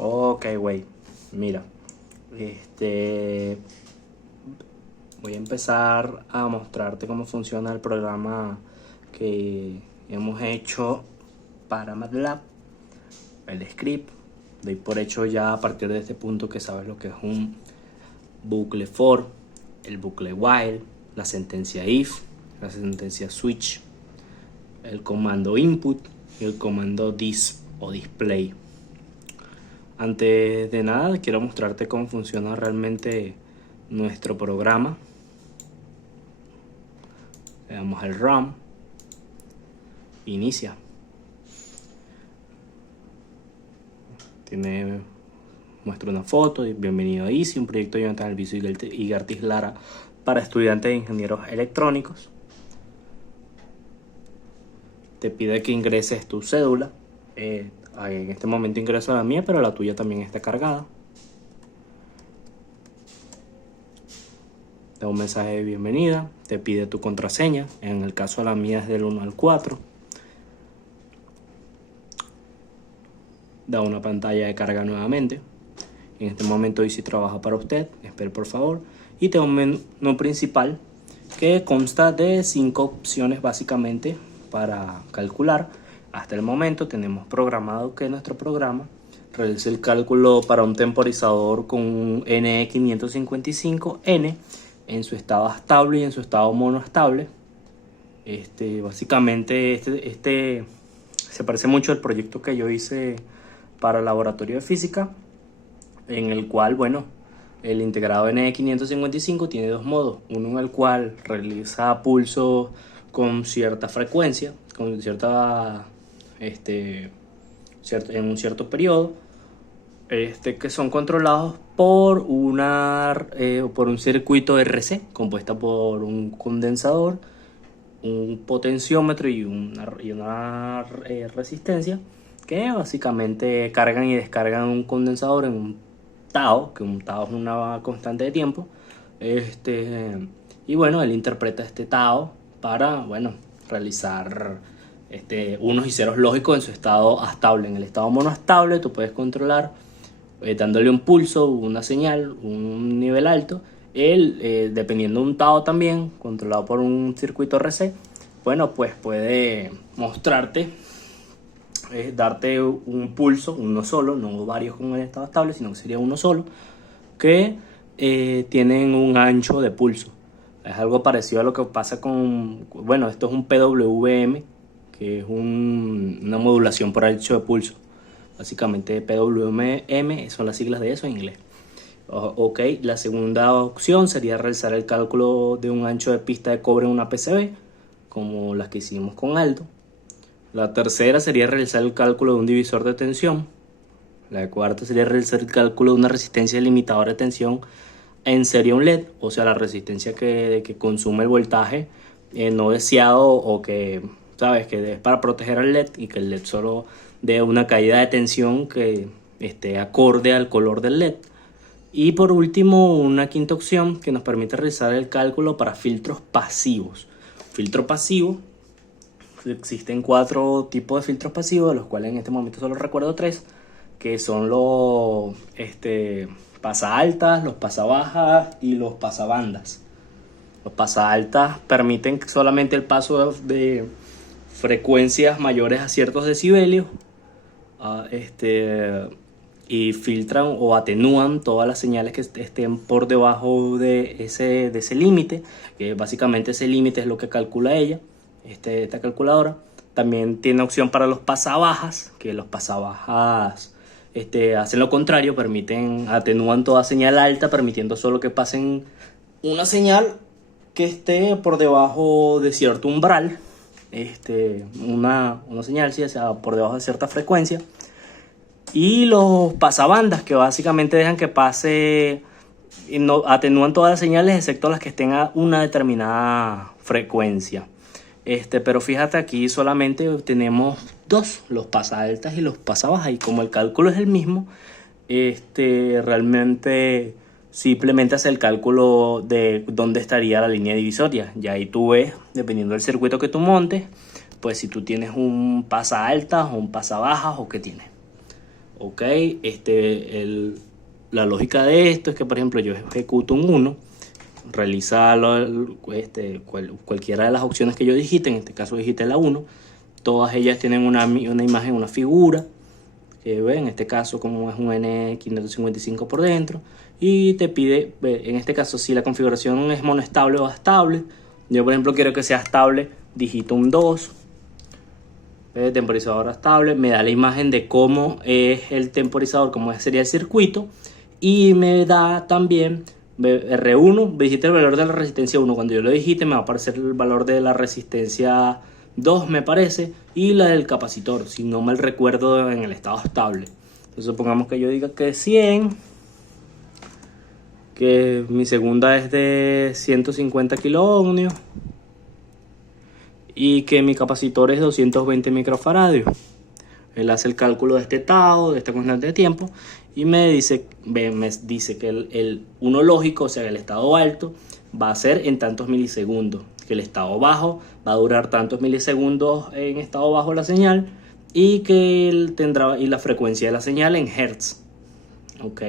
Ok, güey. Mira, voy a empezar a mostrarte cómo funciona el programa que hemos hecho para MATLAB, el script. Doy por hecho ya a partir de este punto que sabes lo que es un bucle for, el bucle while, la sentencia if, la sentencia switch, el comando input y el comando dis o display. Antes de nada, quiero mostrarte cómo funciona realmente nuestro programa. Le damos al run, inicia. Muestra una foto, bienvenido a Easy, un proyecto de Jonathan Alviso y Gertis Lara para estudiantes de ingenieros electrónicos. Te pide que ingreses tu cédula. En este momento ingreso la mía, pero la tuya también está cargada. Da un mensaje de bienvenida, te pide tu contraseña. En el caso de la mía es del 1 al 4. Da una pantalla de carga nuevamente. En este momento Easy trabaja para usted. Espere por favor. Y tengo un menú principal que consta de 5 opciones básicamente para calcular. Hasta el momento tenemos programado que nuestro programa realice el cálculo para un temporizador con un NE555N en su estado estable y en su estado monoestable. Básicamente este se parece mucho al proyecto que yo hice para el laboratorio de física, en el cual, bueno, el integrado NE555 tiene dos modos. Uno en el cual realiza pulsos con cierta frecuencia, con en un cierto periodo, que son controlados por por un circuito RC compuesta por un condensador, un potenciómetro y una resistencia, que básicamente cargan y descargan un condensador en un tau, que un tau es una constante de tiempo. Y bueno, él interpreta este tau para, bueno, realizar unos y ceros lógicos en su estado estable. En el estado monoestable tú puedes controlar dándole un pulso, una señal, un nivel alto. Él, dependiendo de un tau también, controlado por un circuito RC, bueno, pues puede mostrarte, darte un pulso, uno solo, no varios con el estado estable, sino que sería uno solo, que tienen un ancho de pulso. Es algo parecido a lo que pasa con, bueno, esto es un PWM, que es una modulación por ancho de pulso. Básicamente PWM son las siglas de eso en inglés. Ok, la segunda opción sería realizar el cálculo de un ancho de pista de cobre en una PCB, como las que hicimos con Aldo. La tercera sería realizar el cálculo de un divisor de tensión. La cuarta sería realizar el cálculo de una resistencia limitadora de tensión en serie un LED, o sea, la resistencia que consume el voltaje no deseado, o que, sabes, que es para proteger al LED y que el LED solo dé una caída de tensión que esté acorde al color del LED. Y por último, una quinta opción que nos permite realizar el cálculo para filtros pasivos. Filtro pasivo, existen 4 tipos de filtros pasivos, de los cuales en este momento solo recuerdo 3, que son los pasa altas, los pasa bajas y los pasa bandas. Los pasa altas permiten solamente el paso de frecuencias mayores a ciertos decibelios, y filtran o atenúan todas las señales que estén por debajo de ese límite, que básicamente ese límite es lo que calcula ella, esta calculadora. También tiene opción para los pasabajas, que los pasabajas hacen lo contrario, atenúan toda señal alta, permitiendo solo que pasen una señal que esté por debajo de cierto umbral, una señal, sí, o sea, por debajo de cierta frecuencia. Y los pasabandas, que básicamente dejan que pase, no, atenúan todas las señales excepto las que estén a una determinada frecuencia. Pero fíjate, aquí solamente tenemos dos, los pasa altas y los pasa bajas, y como el cálculo es el mismo, realmente simplemente hace el cálculo de dónde estaría la línea divisoria. Y ahí tú ves, dependiendo del circuito que tú montes, pues si tú tienes un pasa altas o un pasa bajas o qué tienes. Ok, la lógica de esto es que, por ejemplo, yo ejecuto un 1, realiza cualquiera de las opciones que yo digite, en este caso digité la 1, todas ellas tienen una imagen, una figura, que ve, en este caso como es un N555 por dentro, y te pide, en este caso, si la configuración es monoestable o estable. Yo, por ejemplo, quiero que sea estable, digito un 2, temporizador estable, me da la imagen de cómo es el temporizador, cómo sería el circuito, y me da también R1, digite el valor de la resistencia 1, cuando yo lo digite me va a aparecer el valor de la resistencia 2, me parece, y la del capacitor, si no mal recuerdo, en el estado estable. Entonces supongamos que yo diga que 100, que mi segunda es de 150 kiloohmios y que mi capacitor es 220 microfaradios. Él hace el cálculo de este tau, de esta constante de tiempo, y me dice que el 1 lógico, o sea, el estado alto, va a ser en tantos milisegundos, que el estado bajo va a durar tantos milisegundos en estado bajo la señal, y que él tendrá la frecuencia de la señal en hertz. Ok.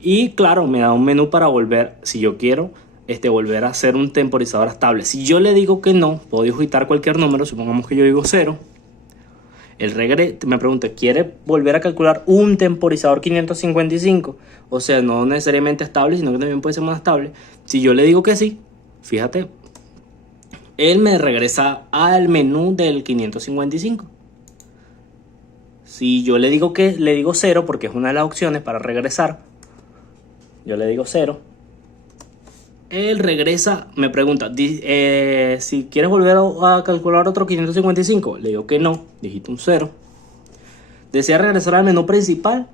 Y claro, me da un menú para volver, si yo quiero, volver a hacer un temporizador estable. Si yo le digo que no, puedo digitar cualquier número, supongamos que yo digo 0. El me pregunta, ¿quiere volver a calcular un temporizador 555? O sea, no necesariamente estable, sino que también puede ser más estable. Si yo le digo que sí, fíjate, él me regresa al menú del 555. Si yo le digo 0, porque es una de las opciones para regresar, yo le digo 0. Él regresa, me pregunta, si quieres volver a calcular otro 555, le digo que no, digito un 0. ¿Desea regresar al menú principal?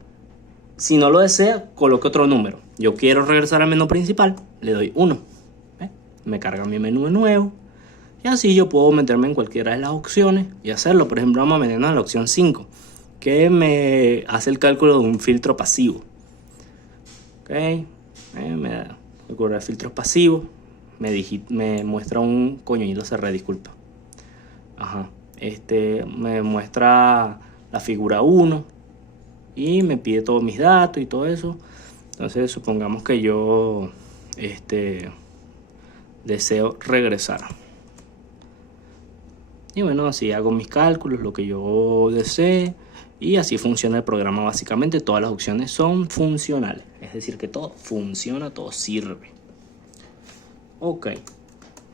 Si no lo desea, coloque otro número. Yo quiero regresar al menú principal, le doy 1. Me carga mi menú de nuevo. Y así yo puedo meterme en cualquiera de las opciones y hacerlo. Por ejemplo, vamos a meternos en la opción 5, que me hace el cálculo de un filtro pasivo. Ok, me da el filtros pasivos, me muestra un coño, y lo cerré, disculpa. Ajá, me muestra la figura 1 y me pide todos mis datos y todo eso. Entonces supongamos que yo deseo regresar, y bueno, así hago mis cálculos, lo que yo desee, y así funciona el programa. Básicamente todas las opciones son funcionales, es decir, que todo funciona, todo sirve. Ok,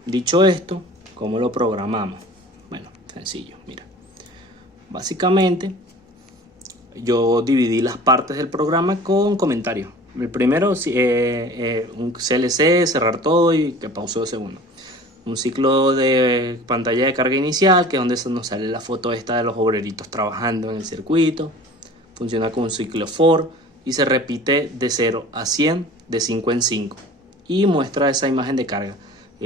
dicho esto, ¿cómo lo programamos? Bueno, sencillo, mira. Básicamente, yo dividí las partes del programa con comentarios. El primero, un CLC, cerrar todo y que pause 2 segundos. Un ciclo de pantalla de carga inicial, que es donde nos sale la foto esta de los obreritos trabajando en el circuito. Funciona con un ciclo for y se repite de 0 a 100, de 5 en 5. Y muestra esa imagen de carga.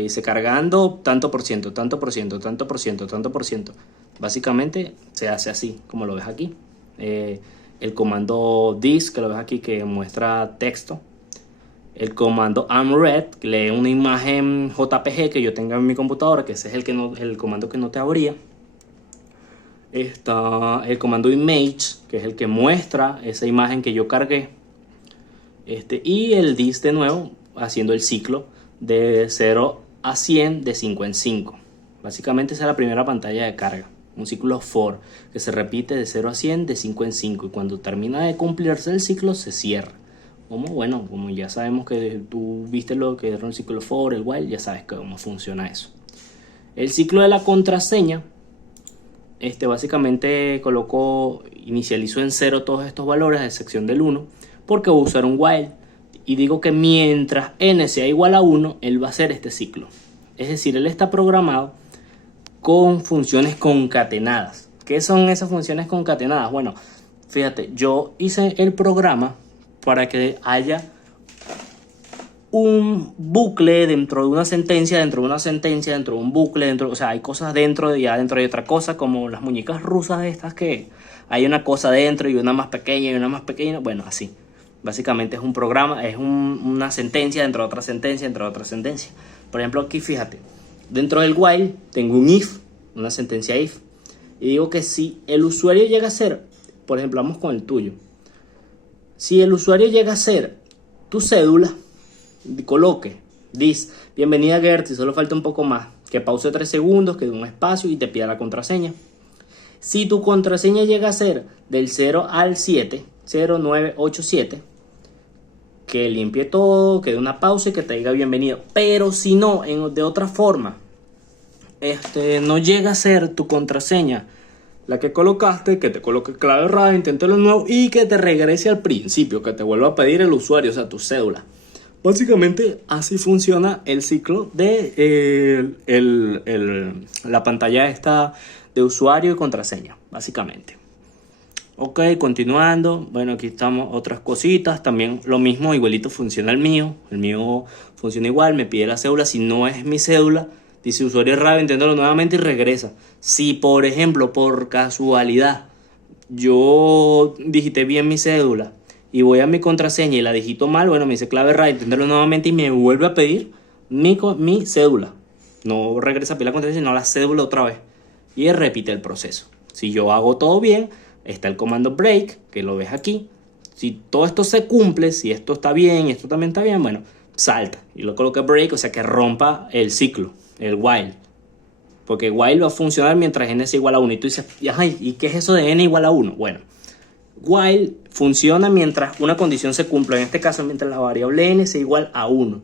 Se cargando tanto por ciento, tanto por ciento, tanto por ciento, tanto por ciento. Básicamente se hace así, como lo ves aquí. El comando dis, que lo ves aquí, que muestra texto. El comando amred, que lee una imagen JPG que yo tenga en mi computadora, que ese es el comando que no te abría. Está el comando image, que es el que muestra esa imagen que yo cargué. Y el dis de nuevo, haciendo el ciclo de 0 a 100, de 5 en 5. Básicamente esa es la primera pantalla de carga. Un ciclo for, que se repite de 0 a 100, de 5 en 5. Y cuando termina de cumplirse el ciclo, se cierra. Como ya sabemos que tú viste lo que era un ciclo for, el while, ya sabes cómo funciona eso. El ciclo de la contraseña, básicamente inicializo en 0 todos estos valores, a excepción del 1, porque voy a usar un while. Y digo que mientras n sea igual a 1, él va a hacer este ciclo. Es decir, él está programado con funciones concatenadas. ¿Qué son esas funciones concatenadas? Bueno, fíjate, yo hice el programa para que haya un bucle dentro de una sentencia, dentro de una sentencia, dentro de un bucle, o sea, hay cosas dentro y adentro hay otra cosa, como las muñecas rusas estas, que hay una cosa dentro y una más pequeña y una más pequeña. Bueno, así. Básicamente es un programa, es una sentencia dentro de otra sentencia, dentro de otra sentencia. Por ejemplo, aquí fíjate, dentro del while tengo un if, una sentencia if, y digo que si el usuario llega a ser, por ejemplo, vamos con el tuyo, Si el usuario llega a ser tu cédula, coloque, dice, bienvenida Gertie, solo falta un poco más, que pause 3 segundos, que dé un espacio y te pida la contraseña. Si tu contraseña llega a ser del 0 al 7, 0987, que limpie todo, que dé una pausa y que te diga bienvenido. Pero si no, de otra forma, no llega a ser tu contraseña la que colocaste, que te coloque clave RAID, inténtalo de nuevo y que te regrese al principio, que te vuelva a pedir el usuario, o sea, tu cédula. Básicamente así funciona el ciclo de la pantalla esta de usuario y contraseña, básicamente. Ok, continuando. Bueno, aquí estamos otras cositas. También lo mismo, igualito funciona el mío. El mío funciona igual, me pide la cédula. Si no es mi cédula, dice usuario RAID, inténtalo nuevamente y regresa. Si por ejemplo, por casualidad, yo digité bien mi cédula y voy a mi contraseña y la digito mal, bueno, me dice clave RAID, inténtalo nuevamente y me vuelve a pedir mi cédula. No regresa a pedir la contraseña, sino la cédula otra vez. Y repite el proceso. Si yo hago todo bien, está el comando break, que lo ves aquí. Si todo esto se cumple, si esto está bien y esto también está bien, bueno, salta. Y lo coloca break, o sea que rompa el ciclo, el while. Porque while va a funcionar mientras n es igual a 1. Y tú dices, ay, ¿y qué es eso de n igual a 1? Bueno, while funciona mientras una condición se cumpla. En este caso, mientras la variable n sea igual a 1.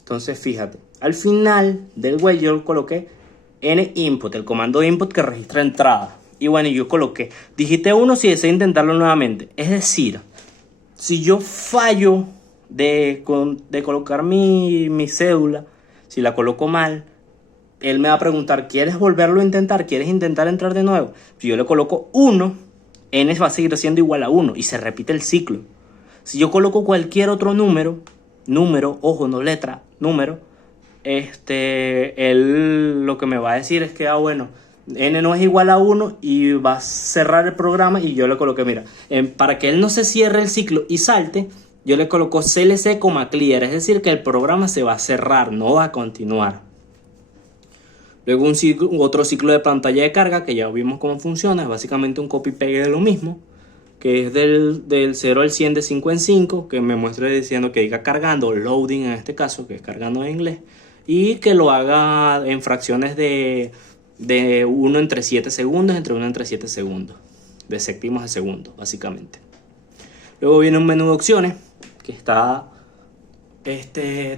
Entonces, fíjate, al final del while yo coloqué n input, el comando input que registra entrada. Y bueno, yo coloqué, digité 1 si deseo intentarlo nuevamente. Es decir, si yo fallo de colocar mi cédula, si la coloco mal, él me va a preguntar, ¿quieres volverlo a intentar? ¿Quieres intentar entrar de nuevo? Si yo le coloco 1, n va a seguir siendo igual a 1 y se repite el ciclo. Si yo coloco cualquier otro número, ojo, no letra, número, él lo que me va a decir es que, bueno, n no es igual a 1 y va a cerrar el programa. Y yo le coloqué, mira, para que él no se cierre el ciclo y salte, yo le coloco clc, clear, es decir, que el programa se va a cerrar, no va a continuar. Luego otro ciclo de pantalla de carga, que ya vimos cómo funciona, es básicamente un copy-pegue de lo mismo, que es del 0 al 100 de 5 en 5, que me muestra diciendo que diga cargando, loading en este caso, que es cargando en inglés, y que lo haga en fracciones de 1 entre 7 segundos, entre 1 entre 7 segundos, de séptimos de segundo, básicamente. Luego viene un menú de opciones, que está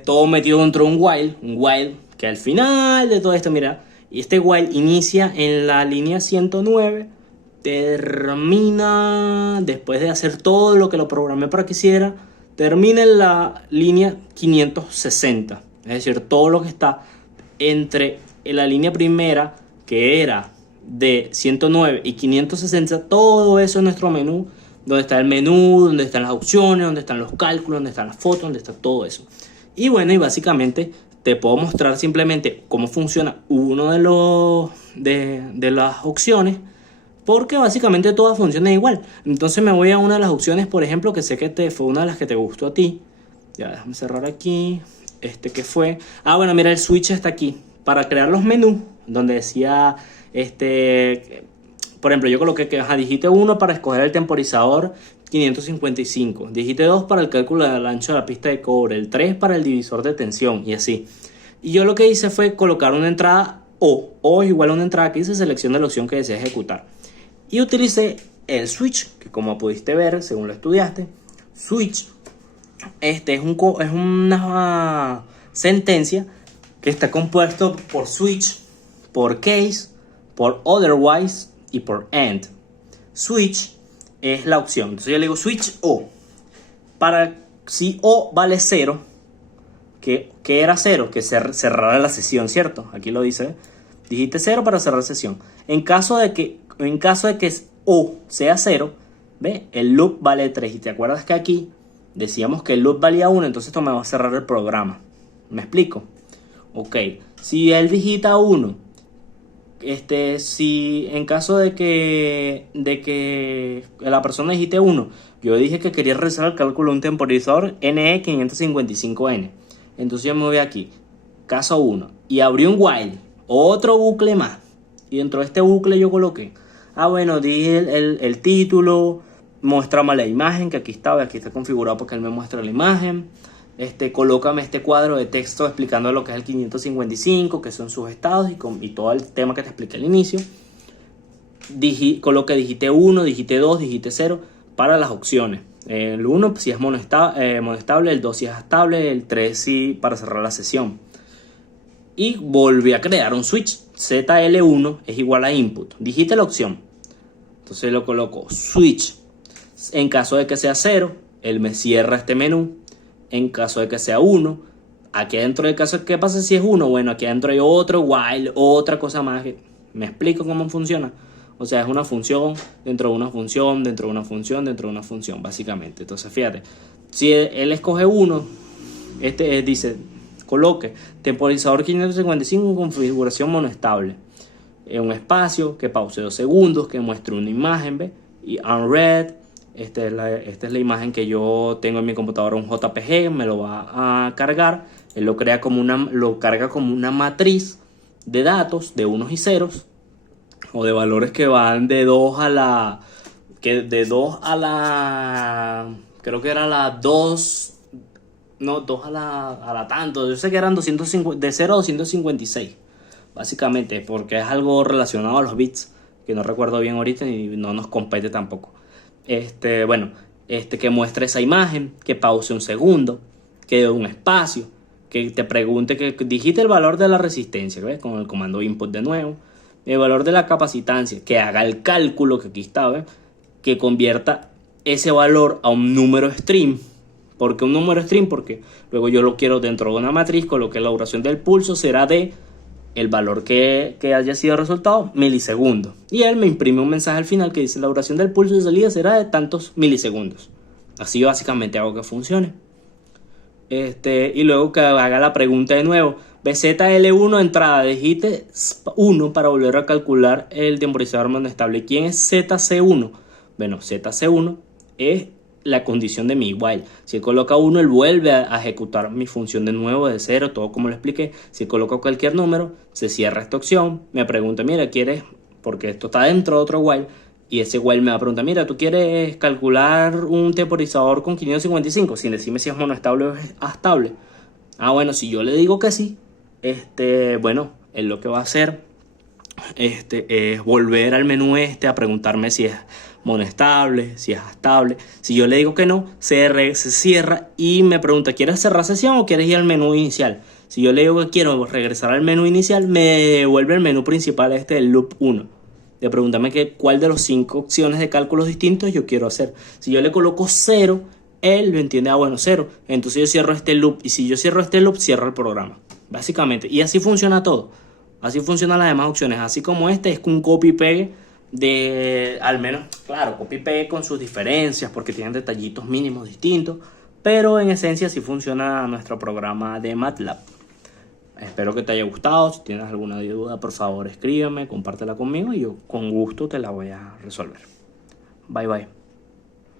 todo metido dentro de un while, que al final de todo esto, mira, y este while inicia en la línea 109, termina, después de hacer todo lo que lo programé para que hiciera, termina en la línea 560, es decir, todo lo que está entre la línea primera, que era de 109 y 560, todo eso es nuestro menú, donde está el menú, donde están las opciones, donde están los cálculos, donde están las fotos, donde está todo eso. Y bueno, y básicamente te puedo mostrar simplemente cómo funciona uno de las opciones, porque básicamente todas funcionan igual. Entonces me voy a una de las opciones, por ejemplo, que sé que fue una de las que te gustó a ti. Ya, déjame cerrar aquí. ¿Qué fue? Bueno, mira, el switch está aquí. Para crear los menús, donde decía, por ejemplo, yo coloqué que digite 1 para escoger el temporizador 555, digite 2 para el cálculo del ancho de la pista de cobre, el 3 para el divisor de tensión y así. Y yo lo que hice fue colocar una entrada O es igual a una entrada que dice selecciona la opción que desea ejecutar. Y utilicé el switch, que como pudiste ver, según lo estudiaste, switch, es una sentencia que está compuesto por switch, por case, por otherwise y por end. Switch es la opción. Entonces yo le digo switch O. Si O vale 0, que era 0, que cerrara la sesión, ¿cierto? Aquí lo dice. Dijiste 0 para cerrar sesión. En caso de que O sea 0, ¿ve? El loop vale 3. Y te acuerdas que aquí decíamos que el loop valía 1, entonces esto me va a cerrar el programa. ¿Me explico? Ok. Si él digita 1, si en caso de que la persona digite 1, yo dije que quería realizar el cálculo de un temporizador NE555N. Entonces yo me voy aquí, caso 1, y abrí un while, otro bucle más. Y dentro de este bucle yo coloqué, bueno, dije el título, muéstrame la imagen, que aquí está configurado porque él me muestra la imagen. Colócame este cuadro de texto explicando lo que es el 555, que son sus estados y todo el tema que te expliqué al inicio. Coloque dígite 1, dígite 2, dígite 0 para las opciones. El 1 si es monestable, el 2 si es estable, el 3 si para cerrar la sesión. Y volví a crear un switch. ZL1 es igual a input. Digite la opción. Entonces lo coloco switch. En caso de que sea 0, él me cierra este menú. En caso de que sea 1, aquí adentro del caso, ¿qué pasa si es 1? Bueno, aquí adentro hay otro while, otra cosa más. ¿Me explico cómo funciona? O sea, es una función dentro de una función, dentro de una función, dentro de una función, básicamente. Entonces, fíjate, si él escoge 1, dice, coloque temporizador 555 en configuración monoestable. En un espacio, que pause 2 segundos, que muestre una imagen, ¿ve? Y unread. Esta es la imagen que yo tengo en mi computadora, un JPG, me lo va a cargar. Él lo carga como una matriz de datos de unos y ceros, o de valores que van de 2 a la... creo que era la 2... No, 2 a la tanto. Yo sé que eran 250, de 0 a 256. Básicamente, porque es algo relacionado a los bits, que no recuerdo bien ahorita y no nos compete tampoco. Que muestre esa imagen, que pause un segundo, que dé un espacio, que te pregunte, que digite el valor de la resistencia, ¿ves? Con el comando input de nuevo, el valor de la capacitancia, que haga el cálculo que aquí está, ¿ves? Que convierta ese valor a un número string. ¿Por qué un número string? Porque luego yo lo quiero dentro de una matriz, con lo que la duración del pulso será de el valor que haya sido el resultado, milisegundos. Y él me imprime un mensaje al final que dice la duración del pulso de salida será de tantos milisegundos. Así básicamente hago que funcione. Y luego que haga la pregunta de nuevo. BZL1 entrada, digite 1 para volver a calcular el temporizador monestable. ¿Quién es ZC1? Bueno, ZC1 es la condición de mi while. Si él coloca 1, él vuelve a ejecutar mi función de nuevo de 0, todo como lo expliqué. Si él coloca cualquier número, se cierra esta opción. Me pregunta, mira, ¿quieres? Porque esto está dentro de otro while. Y ese while me va a preguntar, mira, ¿tú quieres calcular un temporizador con 555? Sin decirme si es monoestable o es estable. Ah, bueno, si yo le digo que sí, bueno, él lo que va a hacer es volver al menú a preguntarme si es monestable, si es estable. Si yo le digo que no, se cierra y me pregunta, ¿quieres cerrar sesión o quieres ir al menú inicial? Si yo le digo que quiero regresar al menú inicial, me devuelve el menú principal del loop 1. De preguntarme cuál de los 5 opciones de cálculos distintos yo quiero hacer. Si yo le coloco 0, él lo entiende, bueno, 0. Entonces yo cierro este loop, y si yo cierro este loop, cierro el programa. Básicamente, y así funciona todo. Así funcionan las demás opciones. Así como es un copy-pegue de, al menos, claro, copy-pegue con sus diferencias, porque tienen detallitos mínimos distintos. Pero en esencia así funciona nuestro programa de MATLAB. Espero que te haya gustado. Si tienes alguna duda, por favor escríbeme, compártela conmigo y yo con gusto te la voy a resolver. Bye bye.